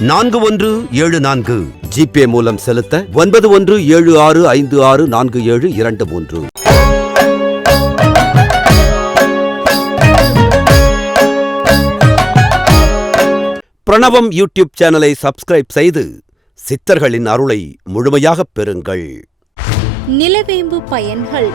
நான்கு ஒன்று ஏழு நான்கு. ஜிபே மூலம் செலுத்த ஒன்பது ஒன்று ஏழு ஆறு ஐந்து ஆறு நான்கு ஏழு இரண்டு மூன்று. பிரணவம் யூடியூப் சேனலை சப்ஸ்கிரைப் செய்து சித்தர்களின் அருளை முழுமையாக பெறுங்கள். நிலவேம்பு பயன்கள்.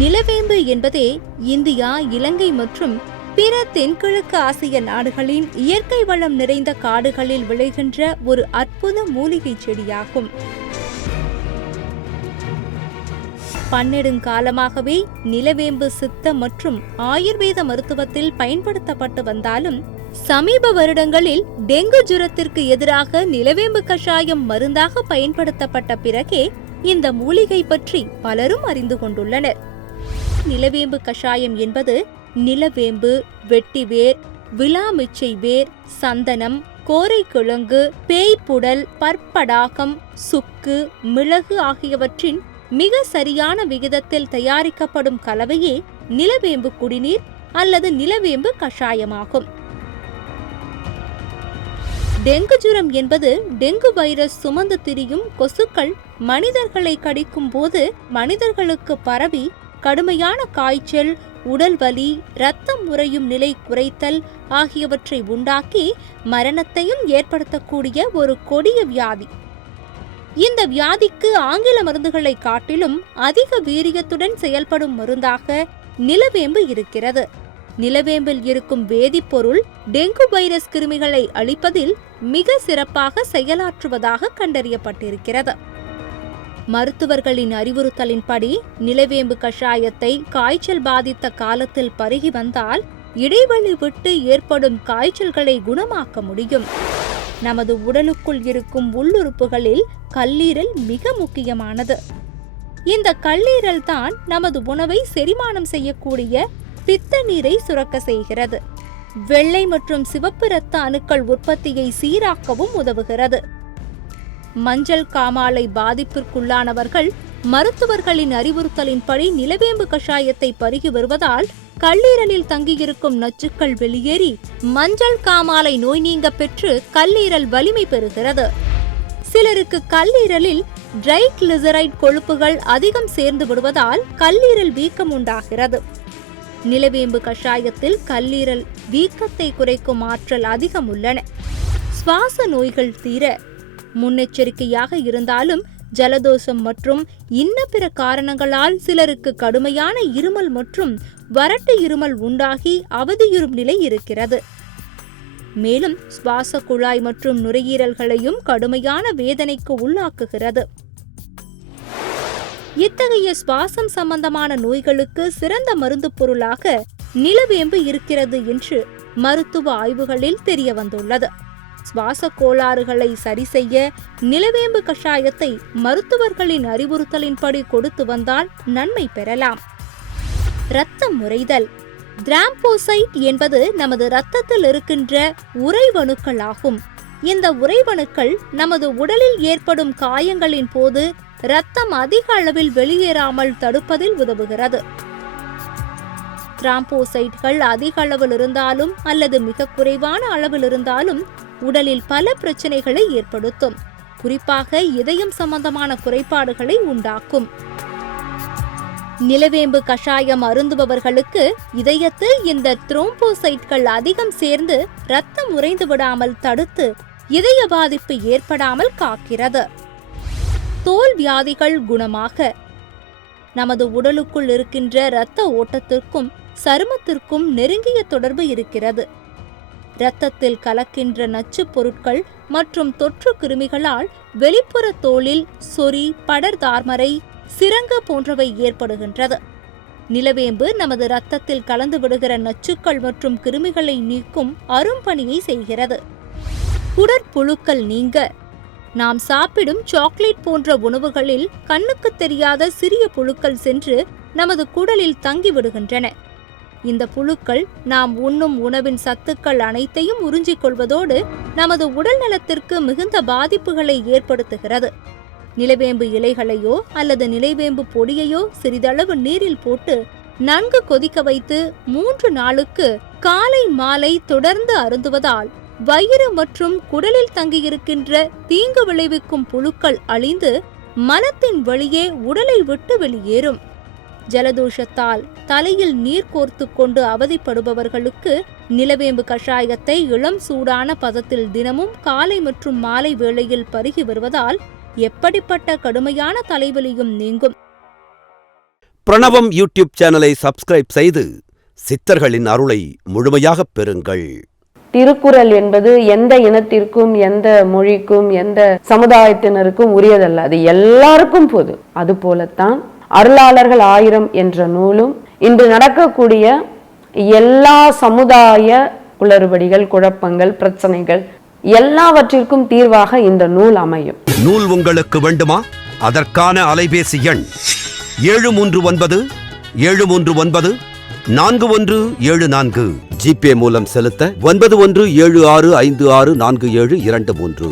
நிலவேம்பு என்பதே இந்தியா இலங்கை மற்றும் பிற தென்கிழக்கு ஆசிய நாடுகளின் இயற்கை வளம் நிறைந்த காடுகளில் விளைகின்ற ஒரு அற்புத மூலிகை செடியாகும். பன்னெடுங்காலமாகவே நிலவேம்பு சித்த மற்றும் ஆயுர்வேத மருத்துவத்தில் பயன்படுத்தப்பட்டு வந்தாலும் சமீப வருடங்களில் டெங்கு ஜுரத்திற்கு எதிராக நிலவேம்பு கஷாயம் மருந்தாக பயன்படுத்தப்பட்ட பிறகே இந்த மூலிகை பற்றி பலரும் அறிந்து கொண்டுள்ளனர். நிலவேம்பு கஷாயம் என்பது நிலவேம்பு வெட்டிவேர் விலாமிச்சை வேர் சந்தனம் கோரைக்கிழங்கு பேய்ப்புடல் பற்படாகம் சுக்கு மிளகு ஆகியவற்றின் மிக சரியான விகிதத்தில் தயாரிக்கப்படும் கலவையே நிலவேம்பு குடிநீர் அல்லது நிலவேம்பு கஷாயமாகும். டெங்கு ஜுரம் என்பது டெங்கு வைரஸ் சுமந்து திரியும் கொசுக்கள் மனிதர்களை கடிக்கும் போது மனிதர்களுக்கு பரவி கடுமையான காய்ச்சல் உடல் வலி இரத்தம் உறையும் நிலை குறைத்தல் ஆகியவற்றை உண்டாக்கி மரணத்தையும் ஏற்படுத்தக்கூடிய ஒரு கொடிய வியாதி. இந்த வியாதிக்கு ஆங்கில மருந்துகளை காட்டிலும் அதிக வீரியத்துடன் செயல்படும் மருந்தாக நிலவேம்பு இருக்கிறது. நிலவேம்பில் இருக்கும் வேதிப்பொருள் டெங்கு வைரஸ் கிருமிகளை அழிப்பதில் மிக சிறப்பாக செயலாற்றுவதாக கண்டறியப்பட்டிருக்கிறது. மருத்துவர்களின் அறிவுறுத்தலின்படி நிலவேம்பு கஷாயத்தை காய்ச்சல் பாதித்த காலத்தில் பருகி வந்தால் இடைவெளி விட்டு ஏற்படும் காய்ச்சல்களை குணமாக்க முடியும். நமது உடலுக்குள் இருக்கும் உள்ளுறுப்புகளில் கல்லீரல் மிக முக்கியமானது. இந்த கல்லீரல் தான் நமது உணவை செரிமானம் செய்யக்கூடிய பித்த நீரை சுரக்க செய்கிறது. வெள்ளை மற்றும் சிவப்பு இரத்த அணுக்கள் உற்பத்தியை சீராக்கவும் உதவுகிறது. மஞ்சள் காமாலை பாதிப்பிற்குள்ளானவர்கள் மருத்துவர்களின் அறிவுறுத்தலின்படி நிலவேம்பு கஷாயத்தை பருகி வருவதால் கல்லீரலில் தங்கியிருக்கும் நச்சுக்கள் வெளியேறி மஞ்சள் காமாலை நோய் நீங்க பெற்று கல்லீரல் வலிமை பெறுகிறது. சிலருக்கு கல்லீரலில் ட்ரைக்ளிசரைட் கொழுப்புகள் அதிகம் சேர்ந்து விடுவதால் கல்லீரல் வீக்கம் உண்டாகிறது. நிலவேம்பு கஷாயத்தில் கல்லீரல் வீக்கத்தை குறைக்கும் ஆற்றல் அதிகம் உள்ளன. சுவாச நோய்கள் தீர முன்னெச்சரிக்கையாக இருந்தாலும் ஜலதோஷம் மற்றும் இன்ன பிற காரணங்களால் சிலருக்கு கடுமையான இருமல் மற்றும் வறட்டு இருமல் உண்டாகி அவதியுறும் நிலை இருக்கிறது. மேலும் சுவாச குழாய் மற்றும் நுரையீரல்களையும் கடுமையான வேதனைக்கு உள்ளாக்குகிறது. இத்தகைய சுவாசம் சம்பந்தமான நோய்களுக்கு சிறந்த மருந்து பொருளாக நிலவேம்பு இருக்கிறது என்று மருத்துவ ஆய்வுகளில் தெரிய வந்துள்ளது சுவாச கோளாறுகளை சரிசெய்ய நிலவேம்பு கஷாயத்தை மருத்துவர்களின் அறிவுறுத்தலின்படி கொடுத்து வந்தால் நன்மை பெறலாம். இரத்தம் முறைதல். திராம்போசைட் என்பது நமது இரத்தத்தில் இருக்கின்ற உறைவணுக்கள் ஆகும் இந்த உறைவணுக்கள் நமது உடலில் ஏற்படும் காயங்களின் போது இரத்தம் அதிக அளவில் வெளியேறாமல் தடுப்பதில் உதவுகிறது. திராம்போசைட்கள் அதிக அளவில் இருந்தாலும் அல்லது மிக குறைவான அளவில் இருந்தாலும் உடலில் பல பிரச்சனைகளை ஏற்படுத்தும். குறிப்பாக இதயம் சம்பந்தமான குறைபாடுகளை உண்டாக்கும். நிலவேம்பு கஷாயம் அருந்துபவர்களுக்கு இதயத்தில் இந்த த்ரோம்போசைட்கள் அதிகம் சேர்ந்து ரத்தம் உறைந்து விடாமல் தடுத்து இதய பாதிப்பு ஏற்படாமல் காக்கிறது. தோல் வியாதிகள் குணமாக. நமது உடலுக்குள் இருக்கின்ற இரத்த ஓட்டத்திற்கும் சருமத்திற்கும் நெருங்கிய தொடர்பு இருக்கிறது. இரத்தத்தில் கலக்கின்ற நச்சுப் பொருட்கள் மற்றும் தொற்று கிருமிகளால் வெளிப்புற தோலில் சொறி படர் தார்மரை சிரங்க போன்றவை ஏற்படுகின்றது. நிலவேம்பு நமது இரத்தத்தில் கலந்து விடுகிற நச்சுக்கள் மற்றும் கிருமிகளை நீக்கும் அரும்பணியை செய்கிறது. குடற்புழுக்கள் நீங்க. நாம் சாப்பிடும் சாக்லேட் போன்ற உணவுகளில் கண்ணுக்கு தெரியாத சிறிய புழுக்கள் சென்று நமது குடலில் தங்கிவிடுகின்றன. இந்த புழுக்கள் நாம் உண்ணும் உணவின் சத்துக்கள் அனைத்தையும் உறிஞ்சிக் கொள்வதோடு நமது உடல் நலத்திற்கு மிகுந்த பாதிப்புகளை ஏற்படுத்துகிறது. நிலவேம்பு இலைகளையோ அல்லது நிலவேம்பு பொடியையோ சிறிதளவு நீரில் போட்டு நன்கு கொதிக்க வைத்து மூன்று நாளுக்கு காலை மாலை தொடர்ந்து அருந்துவதால் வயிறு மற்றும் குடலில் தங்கியிருக்கின்ற தீங்கு விளைவிக்கும் புழுக்கள் அழிந்து மலத்தின் வழியே உடலை விட்டு வெளியேறும். ஜலதோஷத்தால் தலையில் நீர் கோர்த்து கொண்டு அவதிப்படுபவர்களுக்கு நிலவேம்பு கஷாயத்தை இளம் சூடான பதத்தில் தினமும் காலை மற்றும் மாலை வேளையில் பருகி வருவதால் எப்படிப்பட்ட கடுமையான தலைவலியும் நீங்கும். பிரணவம் யூடியூப் சேனலை சப்ஸ்கிரைப் செய்து சித்தர்களின் அருளை முழுமையாகப் பெறுங்கள். திருக்குறள் என்பது எந்த இனத்திற்கும் எந்த மொழிக்கும் எந்த சமுதாயத்தினருக்கும் உரியதல்ல. அது எல்லாருக்கும் பொது அது போலத்தான் அருளாளர்கள் ஆயிரம் என்ற நூலும் இன்று நடக்கக்கூடிய எல்லா சமுதாய குளறுபடிகள் குழப்பங்கள் பிரச்சனைகள் எல்லாவற்றிற்கும் தீர்வாக இந்த நூல் அமையும். நூல் உங்களுக்கு வேண்டுமா? அதற்கான அலைபேசி எண் ஏழு மூன்று ஒன்பது ஏழு மூன்று ஒன்பது நான்கு ஒன்று ஏழு நான்கு. ஜிபே மூலம் செலுத்த ஒன்பது ஒன்று ஏழு ஆறு ஐந்து ஆறு நான்கு ஏழு இரண்டு மூன்று.